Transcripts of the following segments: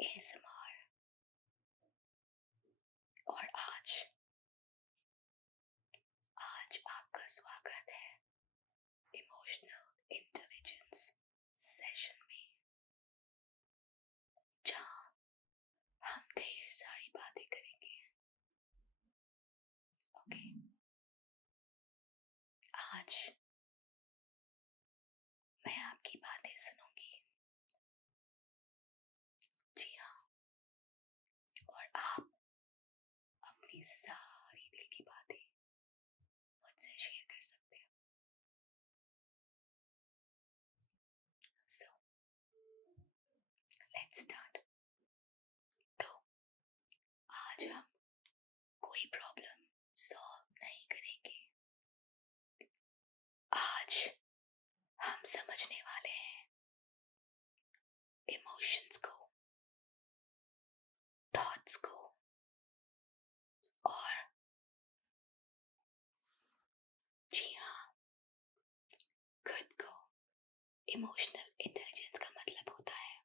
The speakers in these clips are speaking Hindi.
एएसएमआर। और आज आपका स्वागत है इमोशनल इंटेलिजेंस सेशन में, जहां हम ढेर सारी बातें करेंगे। ओके, आज मैं आपकी बातें सुनूंगी। जी हाँ, और आप अपनी सारी दिल की बातें मुझसे शेयर कर सकते हैं। So let's start. तो आज हम कोई प्रॉब्लम सॉल्व नहीं करेंगे। आज हम समझने वाले हैं इमोशंस को, थॉट्स को, और जी हाँ, खुद को। इमोशनल इंटेलिजेंस का मतलब होता है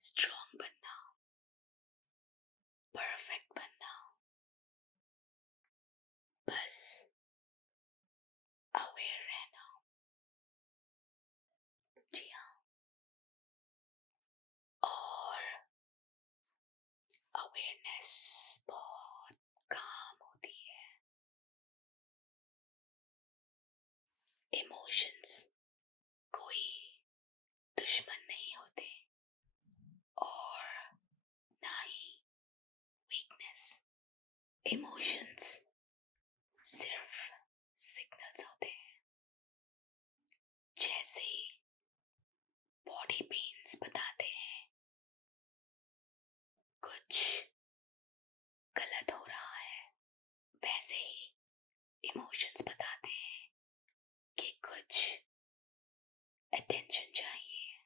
स्ट्रॉन्ग बनना, परफेक्ट बनना, बस अवेयर रहना। जी हाँ, और अवेयरनेस बहुत काम होती है। इमोशंस कोई दुश्मन नहीं होते, और ना ही वीकनेस। इमोशंस सिर्फ सिग्नल्स होते हैं। जैसे बॉडी पेन्स बताते हैं कुछ गलत हो रहा है, वैसे ही इमोशंस बताते हैं कि कुछ अटेंशन चाहिए।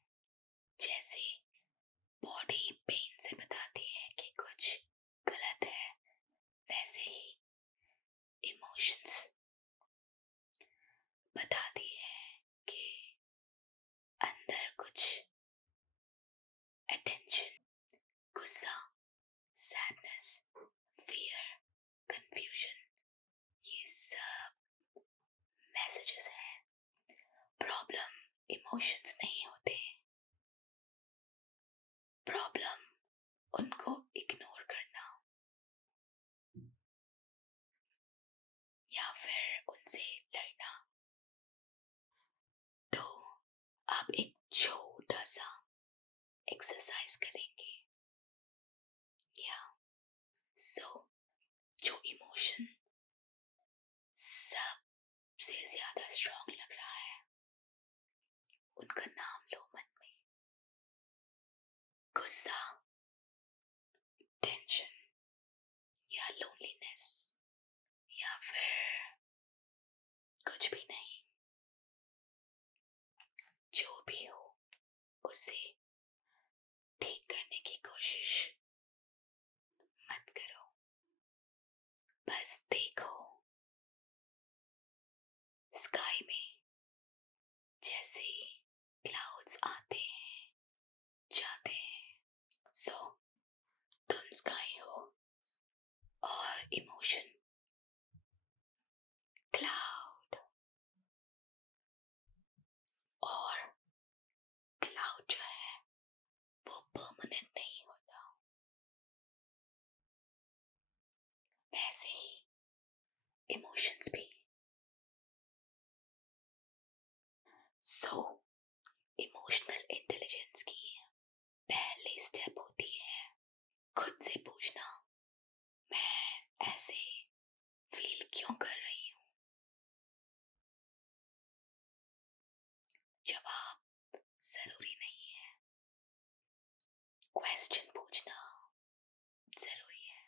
जैसे बॉडी पेन से बताती है कि कुछ गलत है, वैसे ही इमोशंस बताती है कि अंदर कुछ अटेंशन, गुस्सा, सैडनेस, फियर, कंफ्यूजन, ये सब मैसेजेस हैं। प्रॉब्लम इमोशंस नहीं होते, प्रॉब्लम उनको इग्नोर करना या फिर उनसे लड़ना। तो आप एक छोटा सा एक्सरसाइज करेंगे। या जो इमोशन सबसे ज्यादा स्ट्रॉन्ग लग रहा है, उनका नाम लो मन में। गुस्सा, टेंशन, या लोनलीनेस, या फिर कुछ भी नहीं। जो भी हो, उसे ठीक करने की कोशिश मत करो। बस देखो स्काई में जैसे क्लाउड्स आते हैं, जाते हैं। तुम स्काई हो, और इमोशन क्लाउड। और क्लाउड जो है वो परमानेंट नहीं होता, वैसे ही इमोशंस भी। इमोशनल इंटेलिजेंस की पहली स्टेप होती है खुद से पूछना, मैं ऐसे फील क्यों कर रही हूँ। जवाब जरूरी नहीं है, क्वेश्चन पूछना जरूरी है।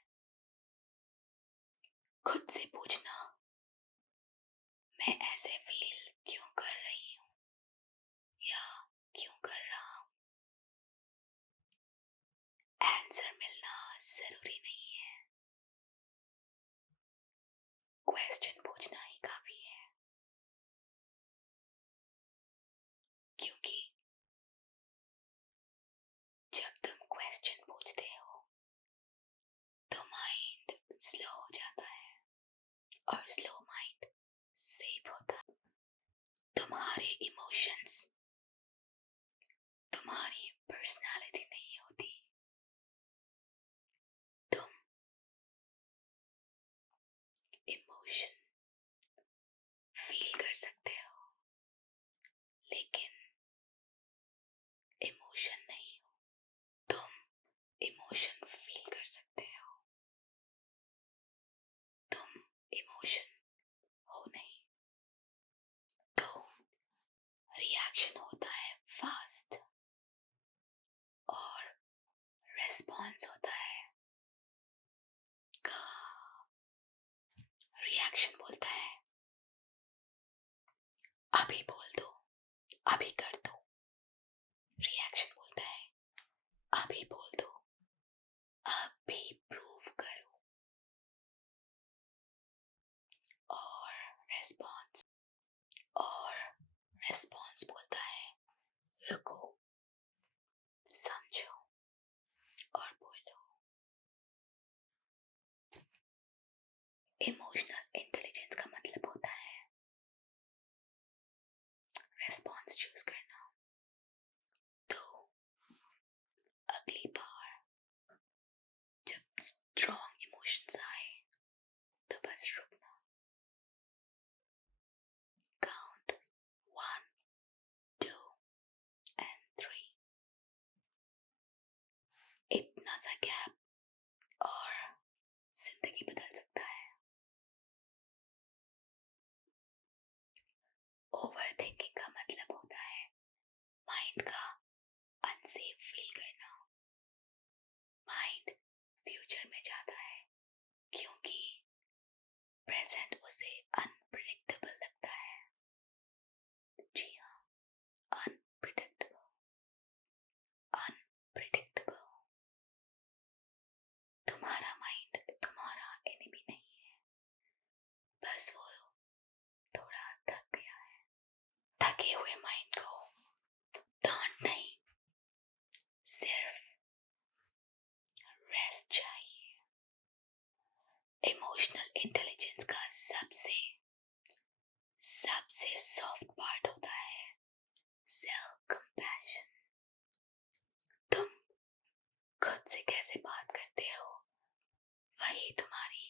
खुद से पूछना, मैं ऐसे फील क्यों कर रही हूँ या क्यों कर रहा हूँ। आंसर मिलना जरूरी नहीं है, क्वेश्चन पूछना ही काफी है। क्योंकि जब तुम क्वेश्चन स्लो हो जाता है और स्लो माइंड सेफ होता है। तुम्हारे इमोशंस तुम्हारी पर्सनालिटी नहीं होती। तुम इमोशन फील कर सकते हो लेकिन इमोशन नहीं हो। तुम इमोशन फील कर सकते हो, तुम इमोशन हो नहीं। तो रिएक्शन होता है फास्ट और रिस्पॉन्स होता है calm। रिएक्शन बोलता है अभी बोल दो, अभी कर दो। रिएक्शन बोलता है अभी बोल दो, अभी प्रूव करो। और रिस्पॉन्स बोलता है रुको, समझो और बोलो। इमोशनल इंटेलिजेंस का मतलब होता है रिस्पॉन्स चूज करना। तो अगली बार जब स्ट्रॉन्ग इमोशंस आए तो बस रुकना, काउंट 1, 2 and 3। इतना सा गैप और जिंदगी बदल सकता है। ओवर थिंकिंग का मतलब होता है माइंड का अनसेफ फील करना। माइंड फ्यूचर में जाता है क्योंकि प्रेजेंट उसे अनप्रेडिक्टेबल लगता है। जी हाँ, अनप्रेडिक्टेबल। तुम्हारा माइंड तुम्हारा एनिमी नहीं है, बस वो थोड़ा थक गया है। थके हुए माइंड को डांट नहीं, सिर्फ रेस्ट चाहिए। इमोशनल इंटेलिजेंस का सबसे सॉफ्ट पार्ट होता है सेल्फ कंपैशन। तुम खुद से कैसे बात करते हो वही तुम्हारी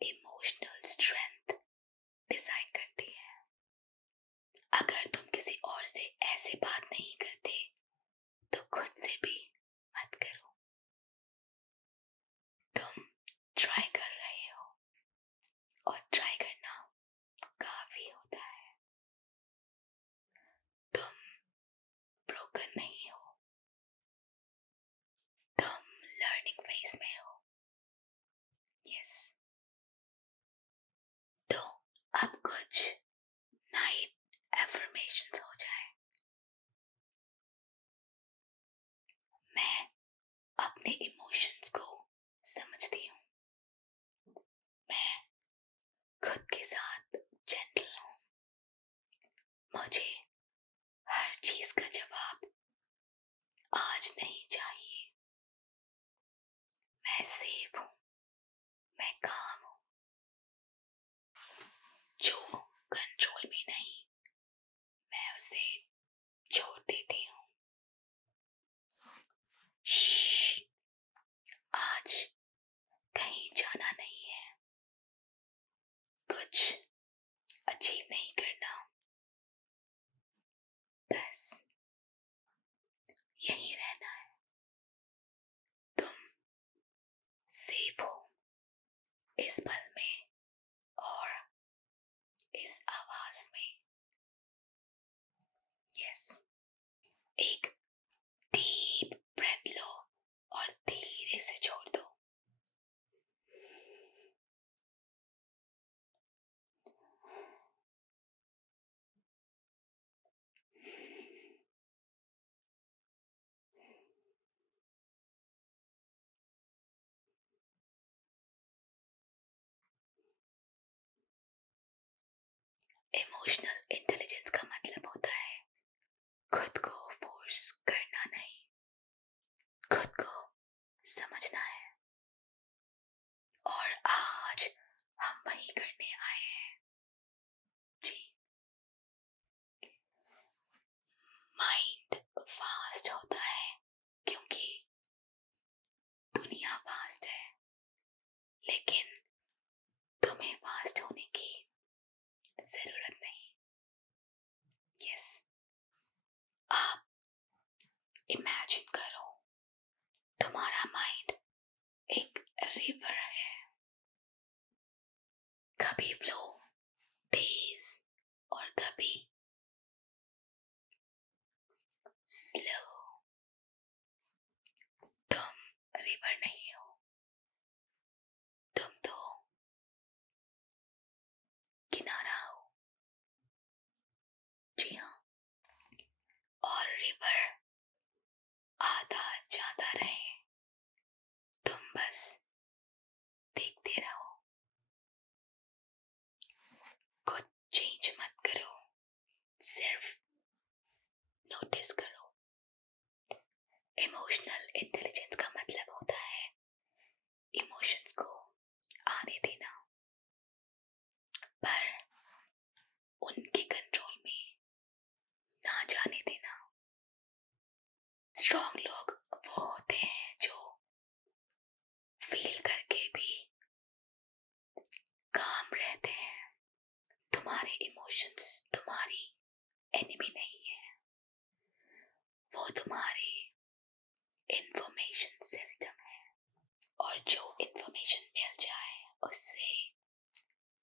इमोशनल स्ट्रेंथ डिसाइड करती है। अगर तुम किसी और से ऐसे बात नहीं करते तो खुद से भी मत करो। तुम ट्राई कर रहे हो और ट्राई करना काफी होता है। तुम ब्रोकन नहीं हो, तुम लर्निंग फेज में हो। यस। तो अब कुछ नाइट एफर्मेशंस हो जाए। मैं अपने इमोशंस को समझती हूँ, मैं खुद के साथ जेंटल हूँ। मुझे हर चीज का जवाब आज नहीं चाहिए। मैं सेफ हूँ, मैं काम हूँ। जो कंट्रोल में नहीं मैं उसे छोड़ देती हूँ। आज कहीं जाना नहीं है, कुछ अचीव नहीं करना, बस यहीं रहना है। तुम सेफ हो इस पल में और इस आवाज में। यस। एक डीप ब्रेथ लो और धीरे से छोड़ दो। इमोशनल इंटेलिजेंस का मतलब होता है खुद को फोर्स करना नहीं, खुद को समझना है और आज हम वही करने आए हैं। जी, माइंड फास्ट होता है क्योंकि दुनिया फास्ट है, लेकिन तुम्हें फास्ट होने की जरूरत नहीं। यस, आप इमेजिन करो तुम्हारा माइंड एक रिवर है, कभी फ्लो तेज और कभी स्लो। तुम रिवर नहीं हो, तुम तो किनारा हो। जी हाँ, और रिवर आता जाता रहे, तुम बस देखते रहो, कुछ चेंज मत करो, सिर्फ नोटिस करो। इमोशनल इंटेलिजेंस का मतलब होता है इमोशंस को आने देना, पर उनके कंट्रोल में ना जाने देना। स्ट्रॉन्ग लोग वो होते हैं जो फील करके भी काम रहते हैं। तुम्हारे इमोशंस तुम्हारी एनिमी नहीं है, वो तुम्हारी इंफॉर्मेशन सिस्टम है, और जो इंफॉर्मेशन मिल जाए उससे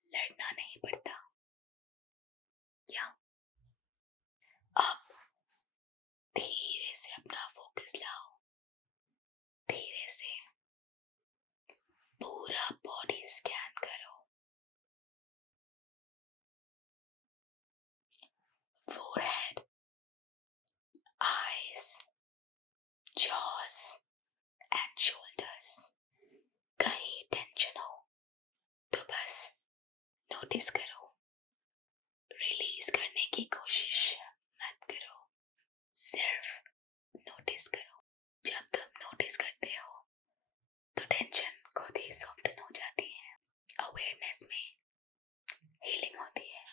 लड़ना नहीं पड़ता। या अब धीरे से अपना फोकस लाओ, धीरे से पूरा बॉडी स्कैन करो। Forehead, eyes, jaws and shoulders. कहीं टेंशन हो तो बस नोटिस करो, रिलीज करने की कोशिश मत करो, सिर्फ नोटिस करो। जब तुम नोटिस करते हो तो टेंशन खुद ही सॉफ्टन हो जाती है, अवेयरनेस में हीलिंग होती है।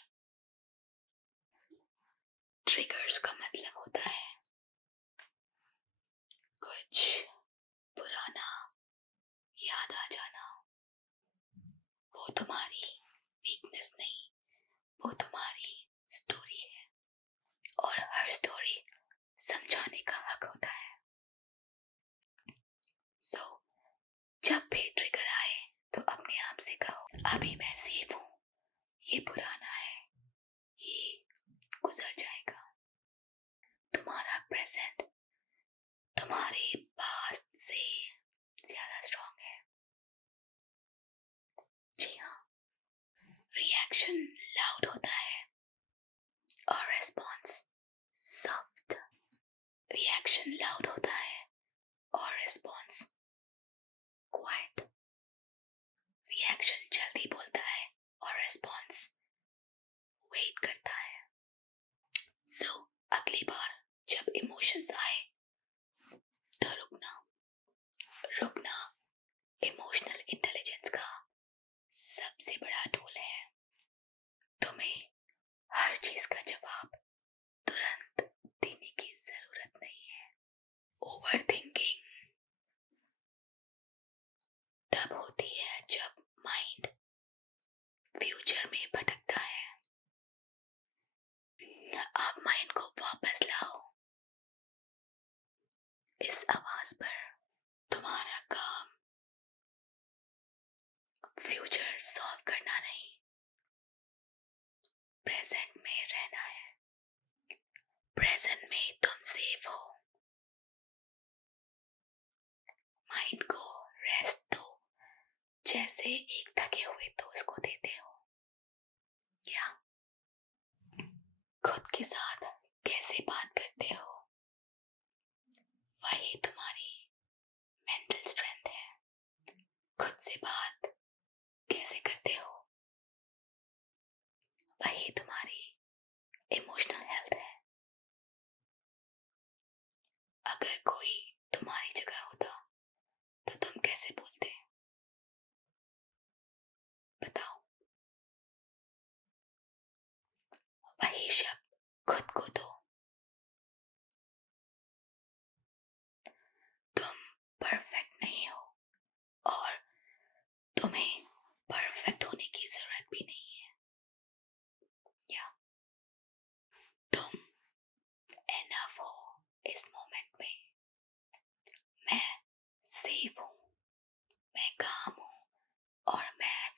ट्रिगर्स का मतलब होता है कुछ पुराना याद आ जाना। वो तुम्हारी वीकनेस नहीं, वो तुम्हारी स्टोरी है, और हर स्टोरी समझाने का हक होता है। सो जब भी ट्रिगर आए तो अपने आप से कहो, अभी मैं सेफ हूँ, ये पुराना है, ये गुजर जाएगा। तुम्हारा प्रेजेंट तुम्हारे पास्ट से ज्यादा स्ट्रॉन्ग है। जी हाँ, रिएक्शन लाउड होता है और रिस्पॉन्स सॉफ्ट। रिएक्शन लाउड होता है और रिस्पॉन्स क्वाइट। रिएक्शन जल्दी बोलता है और रिस्पॉन्स वेट करता है। सो अगली बार जब इमोशंस आए तो रुकना इमोशनल इंटेलिजेंस का सबसे बड़ा टूल है। तुम्हें हर चीज का जवाब तुरंत देने की जरूरत नहीं है। ओवर थिंकिंग तब होती है जब माइंड फ्यूचर में भटकता है। आप माइंड को वापस लाओ इस आवाज पर। तुम्हारा काम फ्यूचर सॉल्व करना नहीं, प्रेजेंट में रहना है। प्रेजेंट में तुम सेफ हो। माइंड को रेस्ट दो, जैसे एक थके हुए दोस्त को देते हो। या खुद के साथ कैसे बात करते हो, वही तुम्हारी मेंटल स्ट्रेंथ है। खुद से बात कैसे करते हो, वही तुम्हारी इमोशनल हेल्थ है। अगर कोई तुम्हारी जगह होता तो तुम कैसे बोलते? वही शब्द खुद को दो। तुम परफेक्ट नहीं हो और तुम्हें परफेक्ट होने की जरूरत भी नहीं है। या तुम एनफ हो इस मोमेंट में। मैं सेफ हूँ, मैं काम हूँ और मैं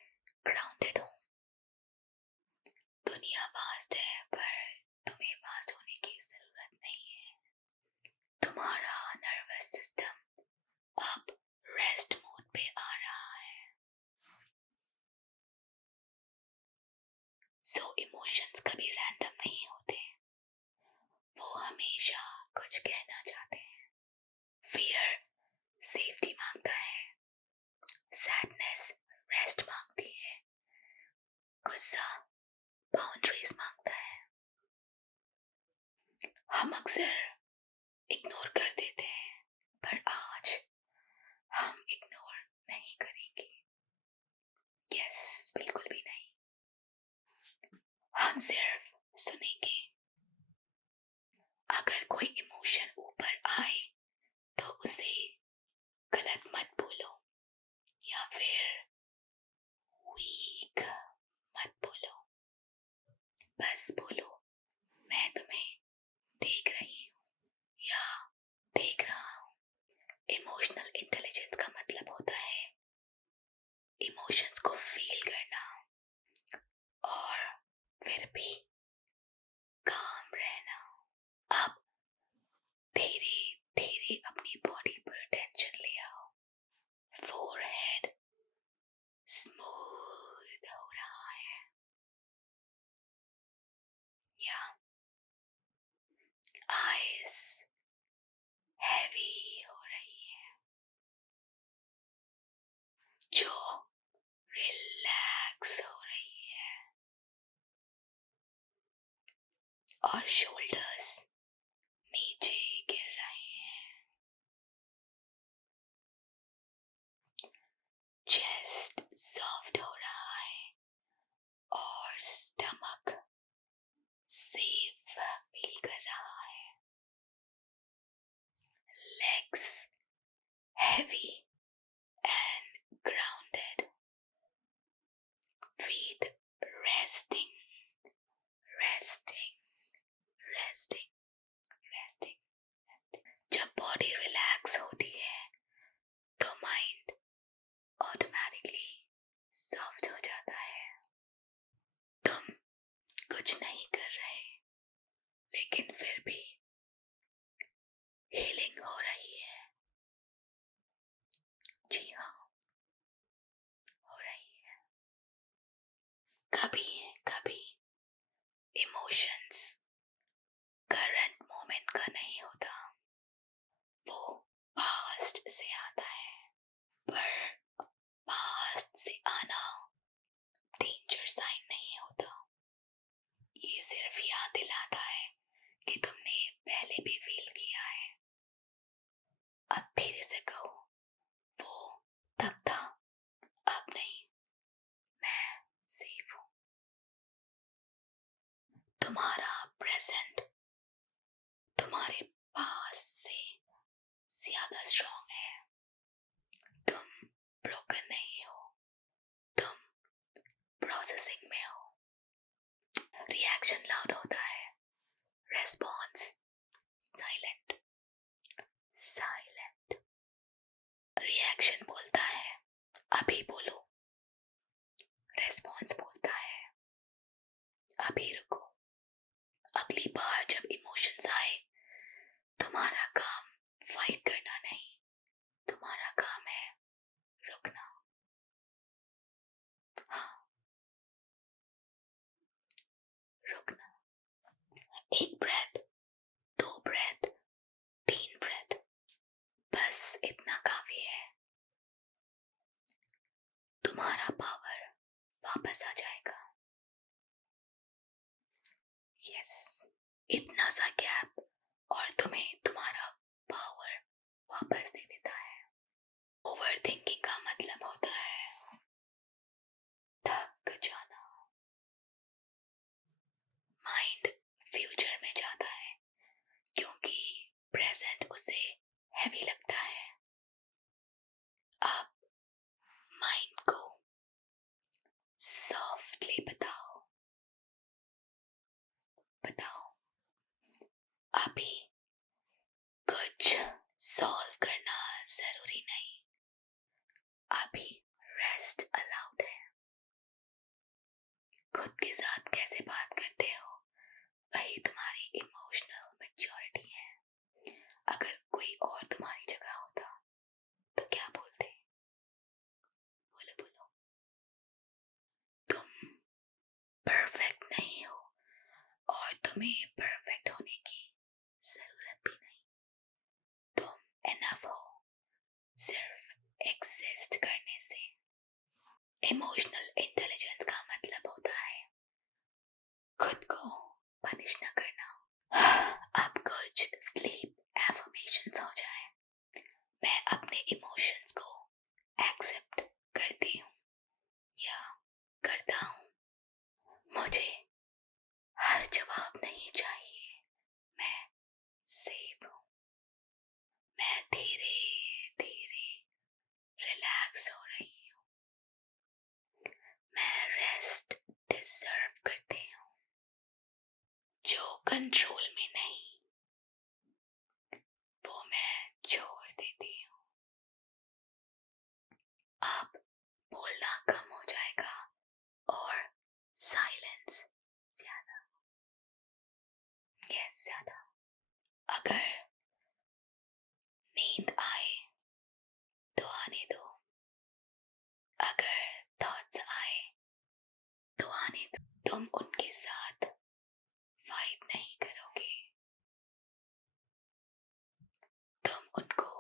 ग्राउंडेड हूँ। दुनिया फास्ट है पर तुम्हें फास्ट होने की जरूरत नहीं है। तुम्हारा नर्वस सिस्टम अब रेस्ट मोड पे आ रहा है। सो इमोशंस कभी रैंडम नहीं होते, वो हमेशा कुछ कहना चाहते हैं। फियर सेफ्टी मांगता है, सैडनेस रेस्ट मांगती है, गुस्सा बाउंड्रीज मांगता है। हम अक्सर इग्नोर कर देते हैं पर आज हम इग्नोर नहीं करेंगे। यस, बिल्कुल भी नहीं। हम सिर्फ सुनेंगे। अगर कोई इमोशन ऊपर आए तो उसे गलत मत बोलो या फिर वीक मत बोलो। बस बोलो मैं तुम्हें देख रही हूँ या देख रहा हूँ। इमोशनल इंटेलिजेंस का मतलब होता है इमोशंस को फील करना और फिर भी काम रहना। अब धीरे धीरे अपनी बॉडी पर टेंशन ले आओ। फोरहेड स्मूथ हो रहा है या आईज हैवी हो रही है। जॉ रिलैक्स हो रही है और शोल्डर्स नीचे गिर रहे हैं। चेस्ट सॉफ्ट हो रहा है और स्टमक सेफ फील कर रहा है। Legs heavy and grounded, feet resting, resting, resting, resting. जब बॉडी रिलैक्स होती है तो माइंड ऑटोमेटिकली सॉफ्ट हो जाता है। तुम कुछ नहीं कर रहे लेकिन फिर भी हीलिंग हो रही है। जी हाँ, हो रही है। कभी कभी इमोशंस करंट मोमेंट का नहीं होता, वो पास्ट से आता है। पर पास्ट से आना डेंजर साइन नहीं होता, ये सिर्फ याद दिलाता है कि तुमने पहले भी फील किया है। अब धीरे से कहो वो तब था, अब नहीं, मैं सेफ हूँ। तुम्हारा प्रेजेंट तुम्हारे पास्ट से ज्यादा स्ट्रॉन्ग है। तुम ब्रोकन नहीं हो, तुम प्रोसेसिंग में हो। रिएक्शन लाउड होता है, रेस्पॉन्स साइलेंट। साइलेंट रिएक्शन बोलता है अभी बोलो, रेस्पॉन्स बोलता है अभी रुको। अगली बार जब इमोशंस आए तुम्हारा काम फाइट करना नहीं, तुम्हारा काम है रुकना। हाँ, रुकना। एक ब्रेथ, दो ब्रेथ, तीन ब्रेथ, बस इतना काफी है। तुम्हारा पावर वापस आ जाएगा। यस, इतना सा गैप और तुम्हें तुम्हारा पावर वापस दे देता है। ओवर थिंकिंग का मतलब होता है थक जाना। माइंड खुद के साथ कैसे बात करते हो वही तुम्हारी इमोशनल मैच्योरिटी है। अगर कोई और तुम्हारी जगह होता तो क्या बोलते? बोलो बोलो। तुम परफेक्ट नहीं हो और तुम्हें परफेक्ट होने की जरूरत भी नहीं। तुम इनफ हो सिर्फ एग्जिस्ट करने से। इमोशनल इंटेलिजेंस का मतलब होता है खुद को पनिश न करना। अब कुछ स्लीप एफर्मेशंस हो जाए। मैं अपने इमोशंस को एक्सेप्ट करती हूँ या करता हूँ। मुझे हर जवाब नहीं चाहिए। मैं सेफ हूँ। मैं धीरे धीरे रिलैक्स हो रही हूँ। मैं रेस्ट डिजर्व करती हूँ। जो कंट्रोल में नहीं वो मैं छोड़ देती हूँ। अब बोलना कम हो जाएगा और साइलेंस ज्यादा। यस, ज्यादा। अगर नींद आए तो आने दो। अगर थॉट्स आए तो आने दो। तुम उनके साथ फाइट नहीं करोगे। तुम उनको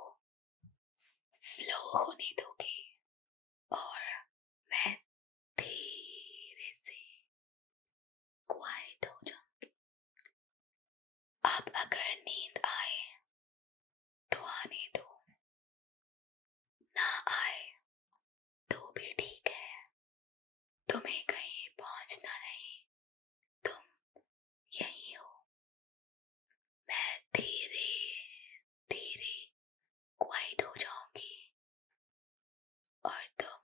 फ्लो होने दोगे और मैं धीरे से क्वाइट हो जाऊंगी। अब अगर नींद आए तो आने दो, ना आए तो भी ठीक है। तुम्हें कहीं पहुंचना नहीं, तुम यही हो। मैं धीरे धीरे क्वाइट हो जाऊंगी और तुम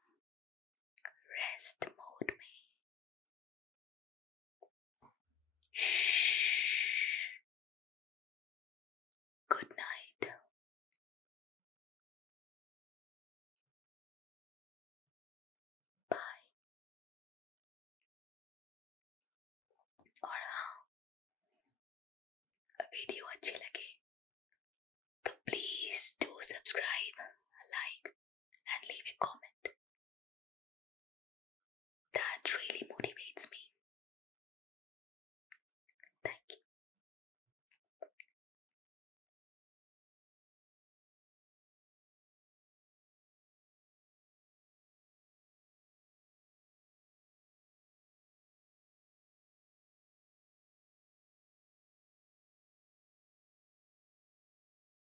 रेस्ट मोड में। Good night. बाय। और हाँ, वीडियो अच्छी लगे तो प्लीज डू सब्सक्राइब।